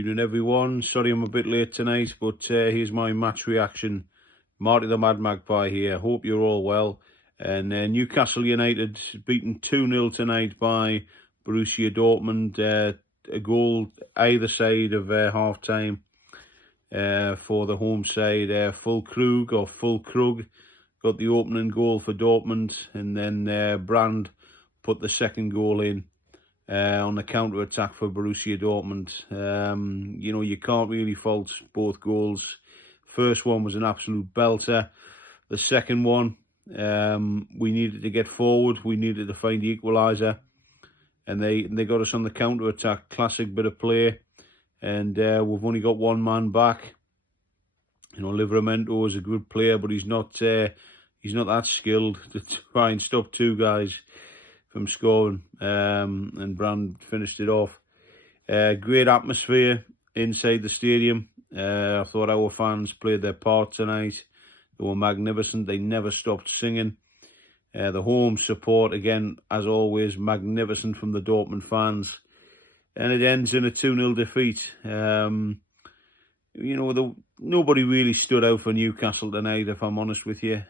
Evening everyone, sorry I'm a bit late tonight, but here's my match reaction. Marty the Mad Magpie here, hope you're all well. And Newcastle United beaten 2-0 tonight by Borussia Dortmund. A goal either side of half-time for the home side. Full Krug got the opening goal for Dortmund, and then Brand put the second goal in on the counter-attack for Borussia Dortmund. You can't really fault both goals. First one was an absolute belter. The second one, we needed to get forward. We needed to find the equaliser. And they got us on the counter-attack. Classic bit of play. And we've only got one man back. Livramento is a good player, but he's not that skilled to try and stop two guys from scoring. And Brand finished it off. Great atmosphere inside the stadium. I thought our fans played their part tonight. They were magnificent. They never stopped singing. The home support, again, as always, magnificent from the Dortmund fans. And it ends in a 2-0 defeat. Nobody really stood out for Newcastle tonight, if I'm honest with you.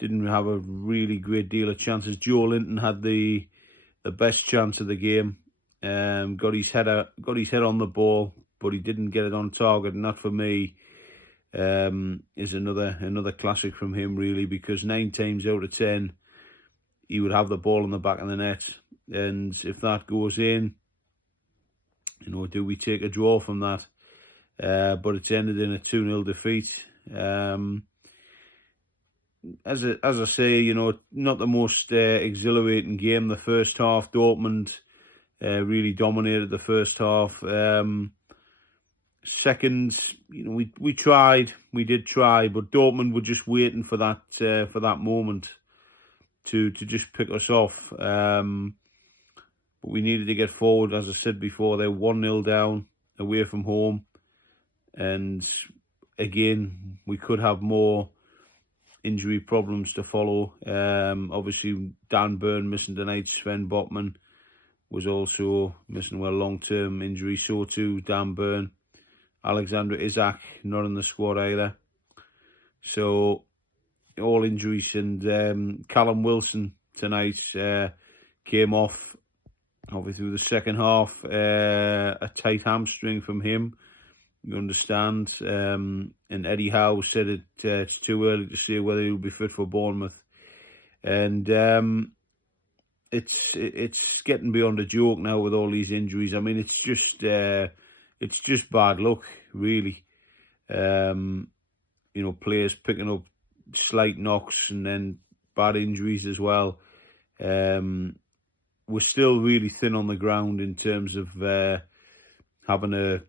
Didn't have a really great deal of chances. Joe Linton had the best chance of the game. Got his head on the ball, but he didn't get it on target, and that for me is another classic from him, really, because 9 times out of 10 he would have the ball in the back of the net, and if that goes in, do we take a draw from that? But it's ended in a 2-0 defeat. As I say, not the most exhilarating game. The first half, Dortmund really dominated the first half. Second, we tried, we did try, but Dortmund were just waiting for that moment to just pick us off. But we needed to get forward. As I said before, they're 1-0 down away from home, and again we could have more injury problems to follow. Obviously, Dan Burn missing tonight. Sven Botman was also missing with a long-term injury. So too Dan Burn. Alexander Isak not in the squad either. So all injuries, and Callum Wilson tonight came off obviously through the second half. A tight hamstring from him, you understand. And Eddie Howe said it's too early to say whether he'll be fit for Bournemouth. And it's getting beyond a joke now with all these injuries. I mean, it's just bad luck, really. Players picking up slight knocks and then bad injuries as well. We're still really thin on the ground in terms of having a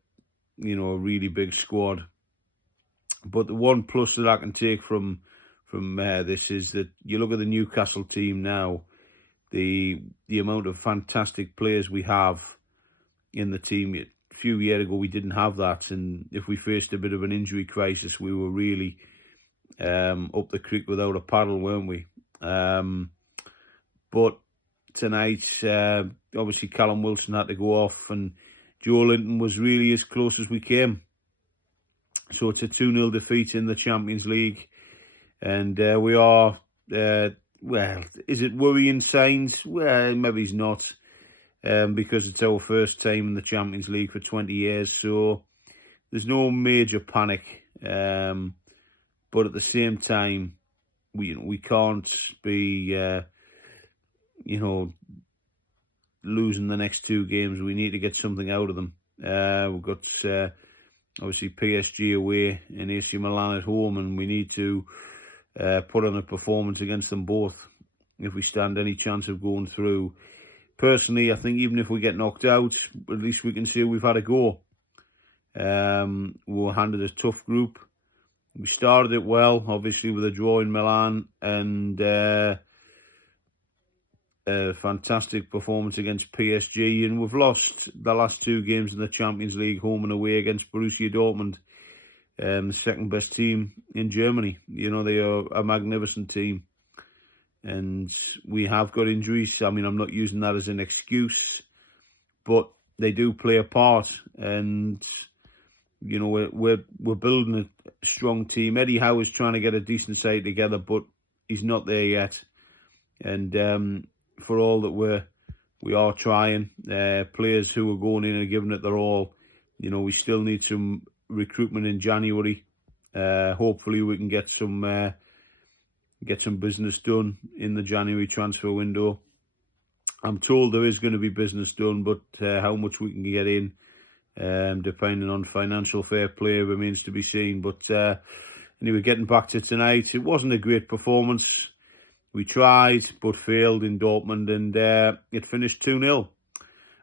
really big squad. But the one plus that I can take from this is that you look at the Newcastle team now, the amount of fantastic players we have in the team. A few years ago we didn't have that, and if we faced a bit of an injury crisis, we were really up the creek without a paddle, weren't we? But tonight, obviously Callum Wilson had to go off, and Joe Linton was really as close as we came. So it's a 2-0 defeat in the Champions League, and we are, well, is it worrying signs? Well, maybe it's not, because it's our first time in the Champions League for 20 years, so there's no major panic. But at the same time, we can't be, losing the next 2 games. We need to get something out of them. We've got obviously PSG away and AC Milan at home, and we need to put on a performance against them both if we stand any chance of going through. Personally, I think even if we get knocked out, at least we can say we've had a go. We were handed a tough group. We started it well, obviously, with a draw in Milan and a fantastic performance against PSG, and we've lost the last 2 games in the Champions League, home and away, against Borussia Dortmund, the second best team in Germany. They are a magnificent team, and we have got injuries. I mean, I'm not using that as an excuse, but they do play a part, and you know we're building a strong team. Eddie Howe is trying to get a decent side together, but he's not there yet. And for all that we are trying, players who are going in and giving it their all. You know, we still need some recruitment in January. Hopefully, we can get some business done in the January transfer window. I'm told there is going to be business done, but how much we can get in, depending on financial fair play, remains to be seen. But anyway, getting back to tonight, it wasn't a great performance. We tried, but failed in Dortmund, and it finished 2-0.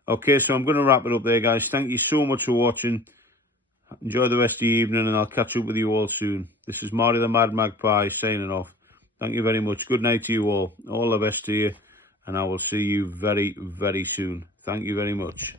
Okay, so I'm going to wrap it up there, guys. Thank you so much for watching. Enjoy the rest of the evening, and I'll catch up with you all soon. This is Marty the Mad Magpie signing off. Thank you very much. Good night to you all. All the best to you, and I will see you very, very soon. Thank you very much.